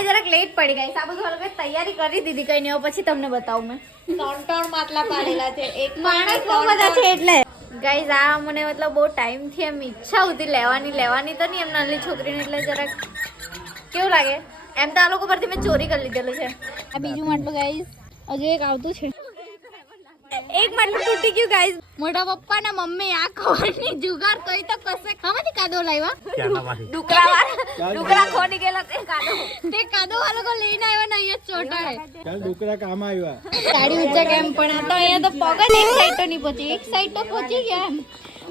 guys જરાક late પડી guys આ બધું હલકે તૈયારી કરી દીધી કઈ નહીં પછી તમને બતાવું મેં 3 માટલા પાડેલા છે એક માણસ બહુ બધા છે એટલે ગાઈસ આ મને મતલબ બહુ ટાઈમ થી એમ ઈચ્છા હતી લેવાની તો નહીં એમ નાની છોકરીને એટલે જરાક કેવું લાગે એમ તો આ લોકો પરથી મેં ચોરી કરી લીધેલું છે આ બીજું માટલું ગાઈસ હજુ એક આવતું છે એક માટલું તૂટી ગયું ગાઈસ મોટા પપ્પા ને મમ્મી આ ખોની જુગાર તોય તો કસે ખામાંથી કાદો લાવ્યા ડુકરા ખોની ગયેલા તે કાદો વાળો કો લઈને આવ્યા ને અહીંયા ચોટાડે ચાલ ડુકરા કામ આવ્યા ગાડી ઊંચા કેમ પણ આ તો અહીંયા તો પગ જ એક સાઈડ તો નહીં પહોંચી એક સાઈડ તો પહોંચી ગયા એમ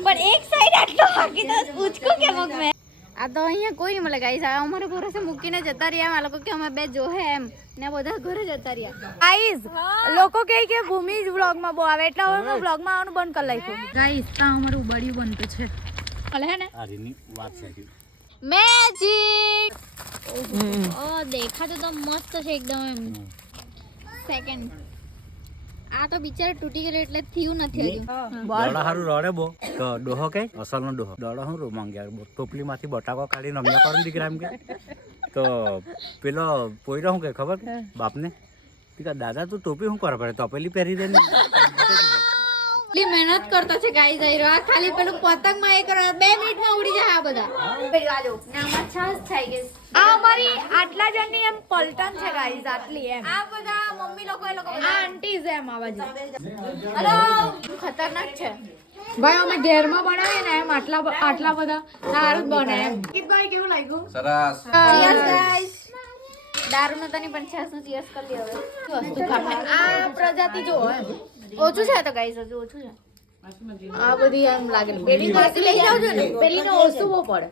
પણ એક સાઈડ આટલો હાકી તો પૂછકો કે મગ મેં આ તો અહીંયા કોઈ નહીં મળે ગાઈસ આ અમારે ભરોસે મૂકીને જતા રહ્યા આ લોકો કે અમે બે જોહે એમ ને બધા ઘરે જતા રહ્યા ગાઈસ લોકો કહે કે ભૂમિ જ વ્લોગમાં બહુ આવે એટલે હવે હું વ્લોગમાં આવવાનું બંધ કરી નાખ્યું ગાઈસ તા અમારું ઉબડિયું બનતું છે ભલે હે ને આરીની વાત છે મેજિક ઓ દેખાતો તો મસ્ત છે એકદમ એમ સેકન્ડ આ તો બિચારો તૂટી ગયેલો એટલે થયું નથી હજુ દોડા હારું રડે બો તો ડોહો કે અસલનો ડોહો દોડા હું રો માંગ્યા ટોપલીમાંથી બટાકો કાઢીને અમને કોણ દીકરા એમ કે તો પેલો પોયરો શું કે ખબર બાપને કે દાદા તું ટોપી શું કરે પડે તપેલી પહેરી દે ને એટલી મહેનત કરતો છે ગાઈસ આઈ આ ખાલી પેલું પતંગમાં એ કરો 2 મિનિટમાં ઉડી જાય આ બધા પેલું આજો નામાં છાસ થઈ ગઈ આ અમારી આટલા જણની એમ પલટન છે ગાઈસ આટલી એમ આ બધા મમ્મી લોકો એ લોકો આ આંટીઝ એમ આ બાજુ હેલો ખતરનાક છે ભાઈ અમે ઘેરમાં બનાવીએ ને એમ આટલા બધા સારું જ બને એમ ભાઈ કેવું લાગ્યું સરસ ચીયર્સ ગાઈસ દારૂ નો તની પણ છાસ નો ચીયર્સ કરી લે હવે વસ્તુ ખાવા આ પ્રજાતિ જો એમ ઓછું છે તો ગાઈસ હજુ ઓછું છે આ બધી એમ લાગે પેલી તો લઈ જાવ છો ને પેલી નો ઓછું બહુ પડે